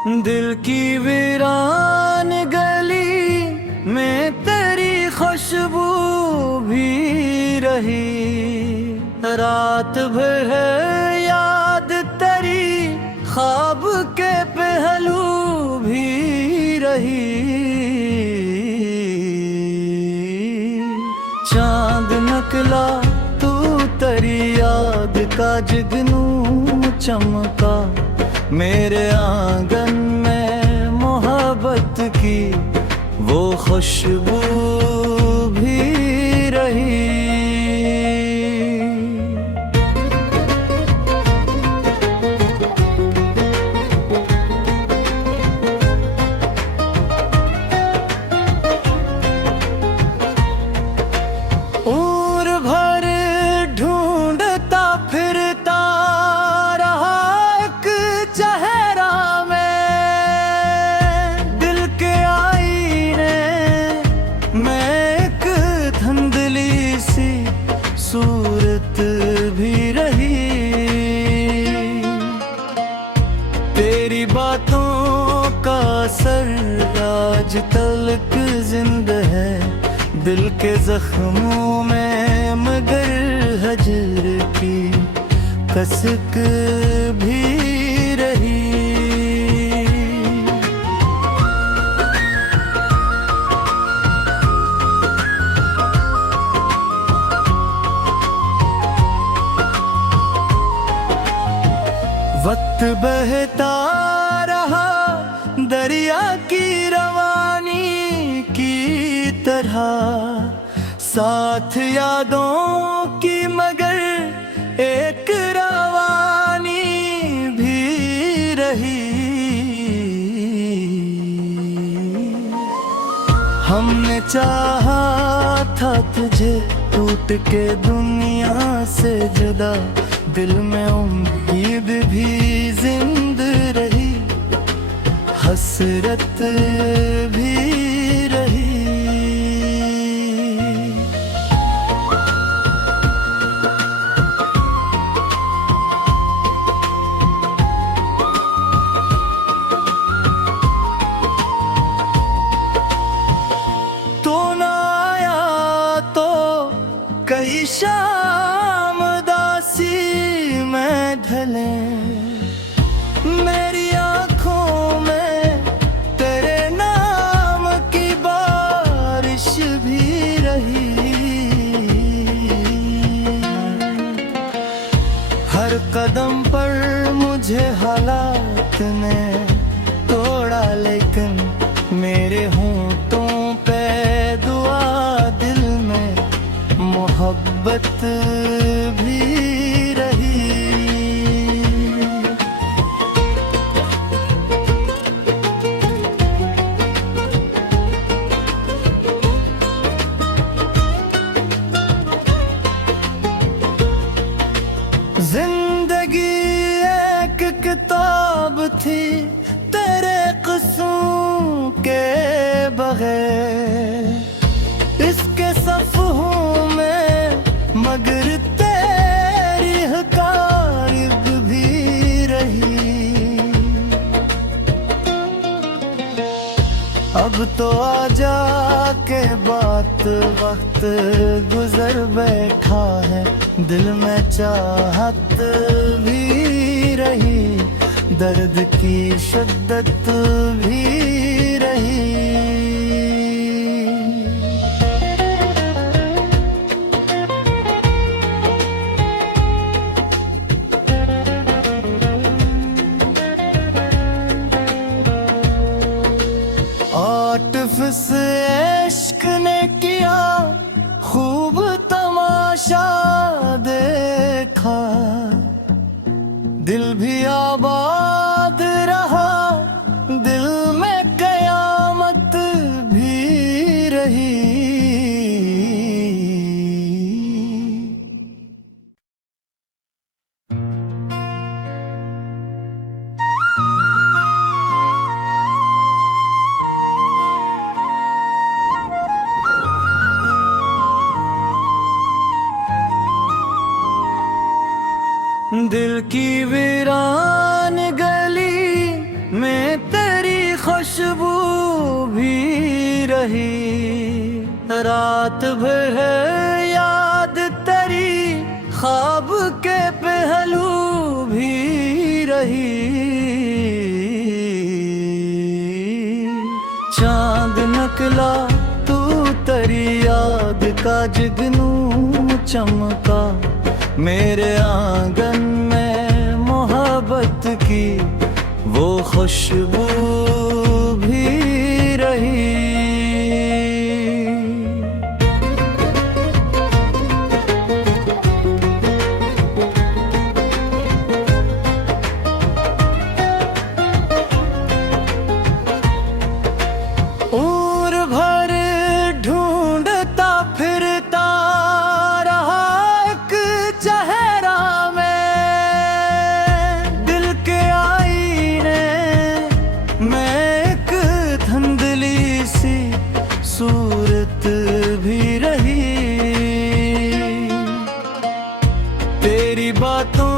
दिल की वीरान गली में तेरी खुशबू भी रही। रात भर है याद तेरी, ख्वाब के पहलू भी रही। चांद निकला तू तेरी याद का जुगनू चमका। मेरे आंगन में मोहब्बत की वो खुशबू भी रही। उम्र भर ढूंढता फिरता रहा एक चेहरा में, दिल के आईने में एक धुंधली सी सूरत भी रही। तेरी बातों का असर आज तलक जिंदा है दिल के जख्मों में, मगर हजर की कसक भी रही। वक्त बहता रहा दरिया की रवानी की तरह, साथ यादों की मगर एक रवानी भी रही। हमने चाहा था तुझे टूट के दुनिया से जुदा, दिल में उम्मीद भी जिंदा रही, हसरत भी रही। तो ना आया तो कई शाम दासी में ढले, मेरी आंखों में तेरे नाम की बारिश भी रही। हर कदम पर मुझे हालात ने तोड़ा, लेकिन मेरे होंठों पे दुआ, दिल में मोहब्बत भी रही। जिंदगी एक किताब थी तेरे क़स्सों के बगैर, इसके सफ़हों में मगर तेरी हकायक भी रही। अब तो आजा के बात वक्त गुजर बैठा है, दिल में चाहत भी रही, दर्द की शिद्दत भी रही। आर्टिफिस इश्क ने किया खूब तमाशा देखा, दिल भी आबाद रहा, दिल में कयामत भी रही। रात भर है याद तेरी, ख्वाब के पहलू भी रही। चांद निकला तू तेरी याद का जुगनू चमका, मेरे आंगन में मोहब्बत की वो खुशबू भी रही। उम्र भर ढूंढता फिरता रहा एक चेहरा में, दिल के आईने में एक धुंधली सी सूरत भी रही। तेरी बातों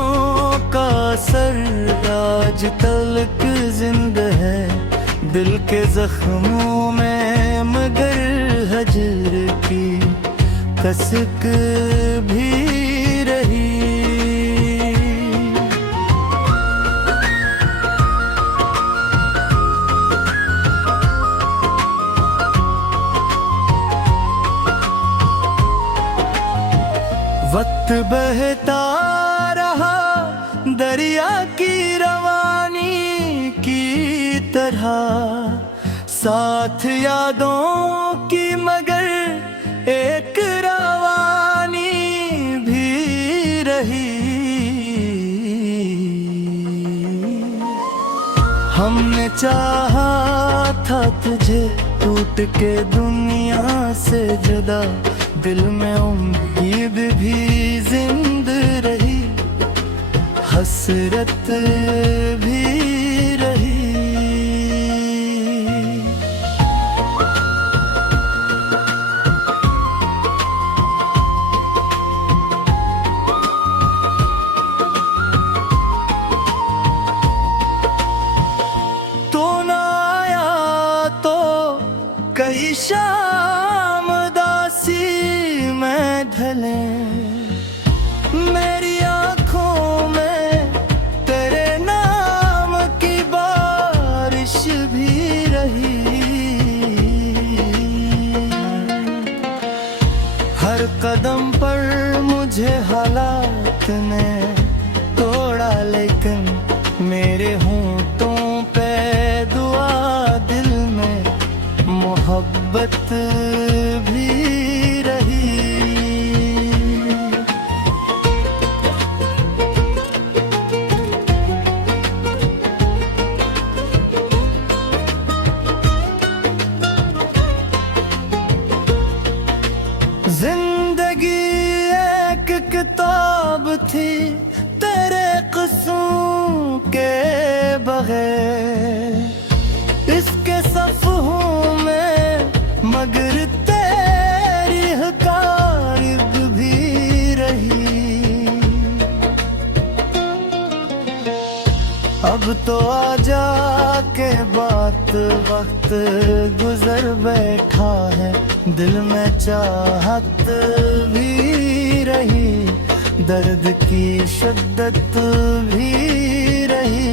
का असर आज तलक जिंदा है दिल के जख्मों में, मगर हजर की कसक भी रही। वक्त बहता रहा दरिया की रवानी की तरह, साथ यादों की मगर एक रवानी भी रही। हमने चाहा था तुझे टूट के दुनिया से जुदा, दिल में उम्मीद भी जिंदा रही, हसरत भी रही। तो ना आया तो कई शाम दासी में ढले, मेरी आंखों में तेरे नाम की बारिश भी रही। हर कदम पर मुझे हालात ने तोड़ा, लेकिन मेरे होंठों पे दुआ, दिल में मोहब्बत भी रही। जिंदगी एक किताब थी तेरे क़स्सों के बगैर, इसके सफ़हों में मगर तेरी हकायक भी रही। अब तो आजा के बात वक्त गुजर बैठा है, दिल में चाहत भी रही, दर्द की शिद्दत भी रही।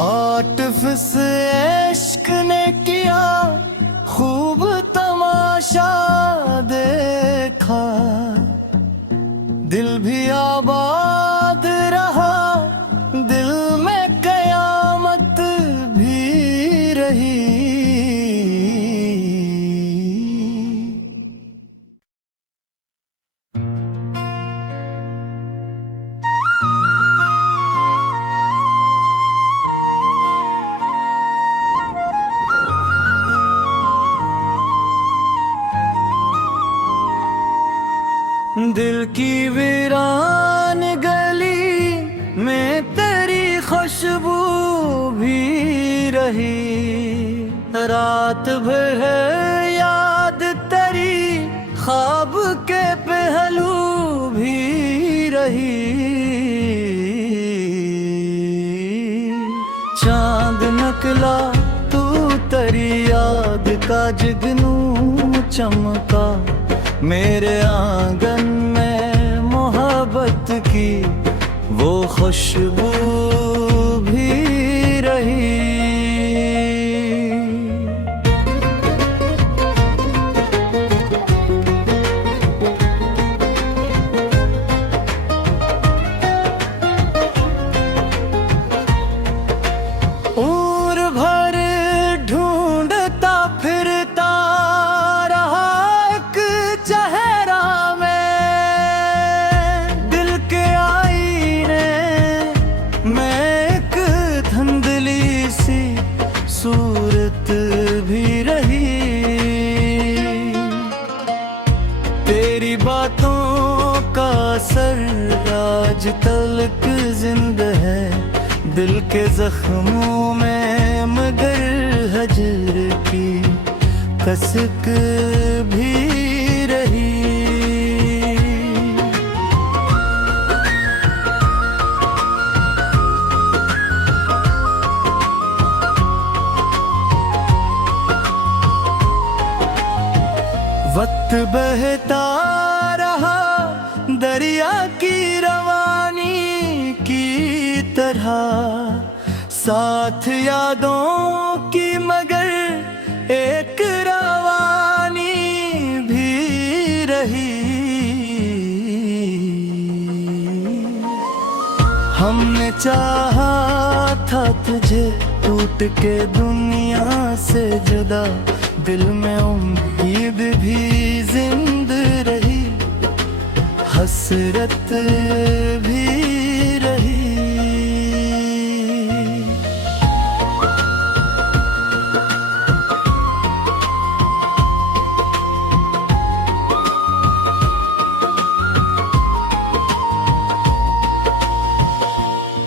आतिफ़ इश्क ने किया खूब तमाशा देखा, दिल भी आबाद रहा, दिल में कयामत भी रही। दिल की वीरान गली में तेरी खुशबू भी रही। रात भर है याद तेरी, ख्वाब रही। चांद नकला तू तेरी याद का जुगनू चमका, मेरे आंगन में मोहब्बत की वो खुशबू भी रही। उम्र भर ढूंढता फिरता रहा एक चेहरा में, दिल के आईने में एक धुंधली सी सूरत भी रही। तेरी बातों का असर आज तलक जिंदा है दिल के जख्मों में, मगर हजर की कसक भी रही। वक्त बहता रहा दरिया की रवानी की तरह, साथ यादों की मगर एक रवानी भी रही। हमने चाहा था तुझे टूट के दुनिया से जुदा, दिल में उम्मीद भी जिंदा रही, हसरत भी रही।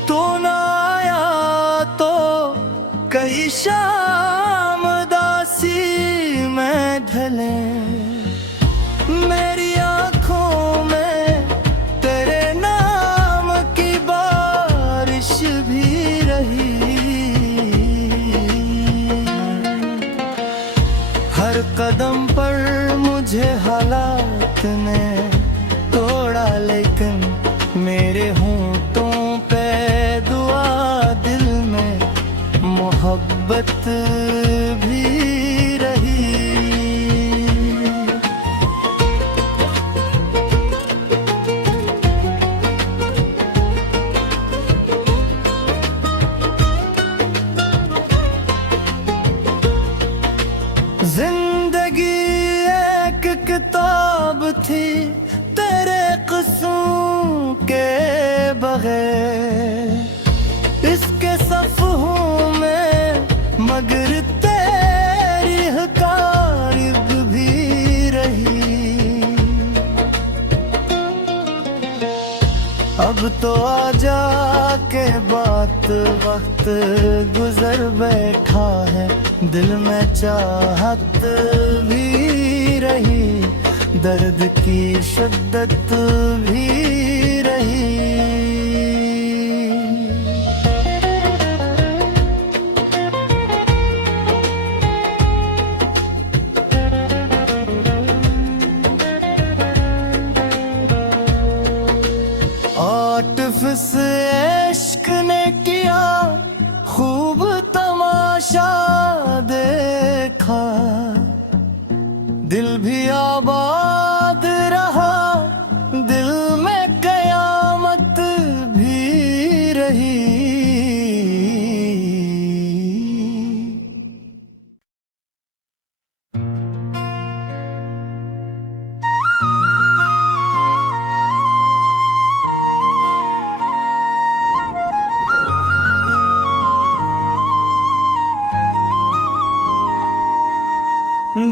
तो ना आया तो कई शाम दासी में ढले, मेरी आंखों में तेरे नाम की बारिश भी रही। हर कदम पर मुझे हालात ने तोड़ा, लेकिन मेरे होंठों पे दुआ, दिल में मोहब्बत भी रही। जिंदगी एक किताब थी तेरे क़स्मों के बगैर, इसके सफ़हों में मगर तेरी हकायत भी रही। अब तो आजा के बात वक्त गुजर बैठा है, दिल में चाहत भी रही, दर्द की शिद्दत भी रही। आतिफ़ इश्क ने किया खूब तमाशा देखा, दिल भी आबाद रहा, दिल में कयामत भी रही।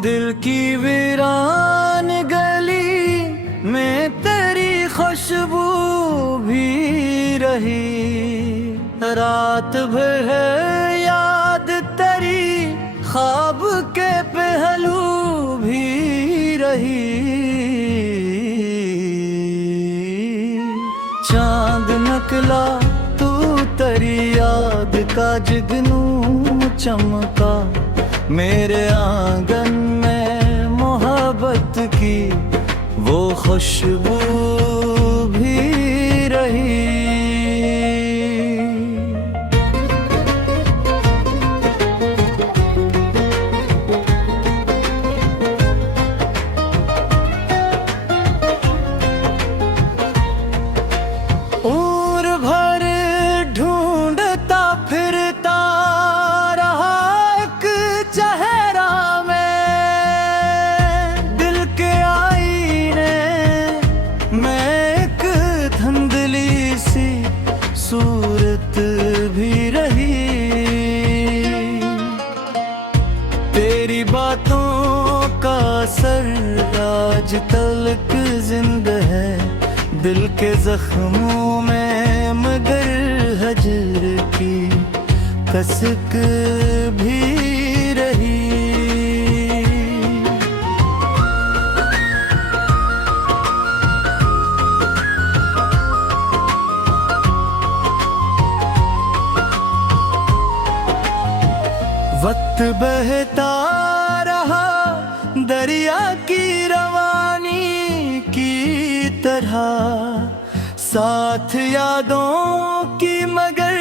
दिल की वीरान गली में तेरी खुशबू भी रही, रात भर है याद तेरी, ख्वाब के पहलू भी रही। निकला तू तेरी याद का जुगनू चमका, मेरे आंगन में मोहब्बत की वो खुशबू भी रही। उम्र भर ढूंढता फिरता रहा एक चेहरा में, दिल के आईने में एक धुंधली सी सूरत भी रही। तेरी बातों का असर आज तलक जिंदा है दिल के जख्मों में, मगर हजर की कसक भी रही। वक्त बहता रहा दरिया की रवानी की तरह, साथ यादों की मगर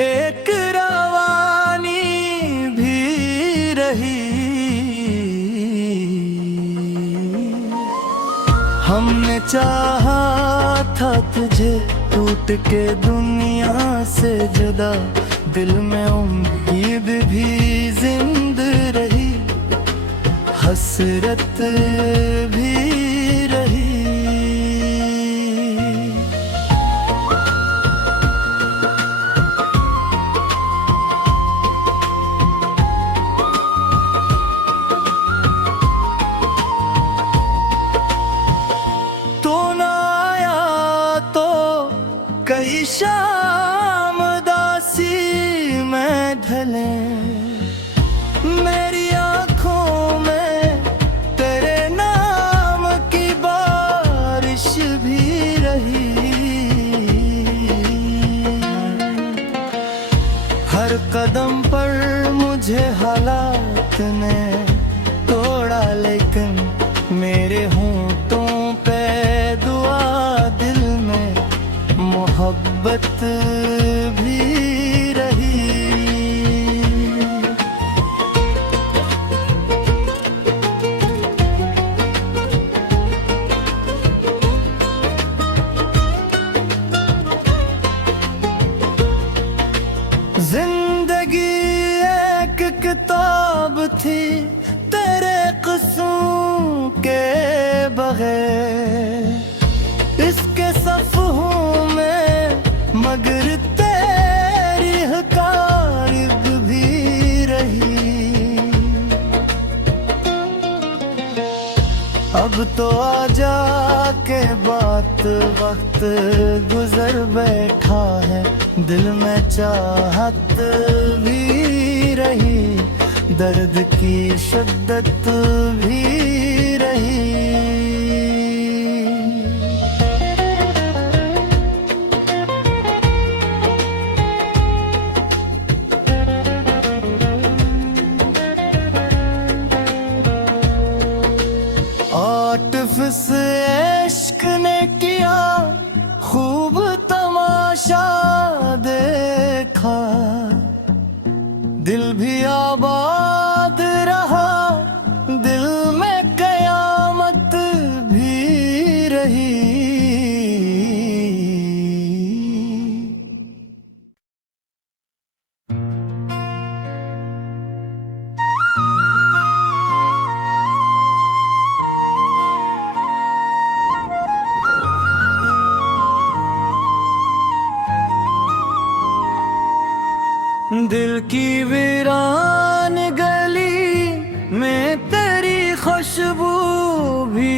एक रवानी भी रही। हमने चाहा था तुझे टूट के दुनिया से जुदा, दिल में उम्मीद भी जिंदा रही, हसरत भी रही। तो ना आया तो कई शाम दासी में ढले, मेरी आंखों में तेरे नाम की बारिश भी रही। हर कदम पर मुझे हालात ने तोड़ा, लेकिन मेरे होंठों पे दुआ, दिल में मोहब्बत भी रही। जिंदगी एक किताब थी तेरे क़स्सों के बगैर, इसके सफ़हों में मगर तेरी हकारिब भी रही। अब तो आजा के बात वक्त गुजर बैठा है, दिल में चाहत भी रही, दर्द की शिद्दत भी रही। आर्टिफिस इश्क ने किया खूब तमाशा देखा, दिल भी आबाद रहा, दिल में कयामत भी रही। दिल की वीरान गली में तेरी खुशबू भी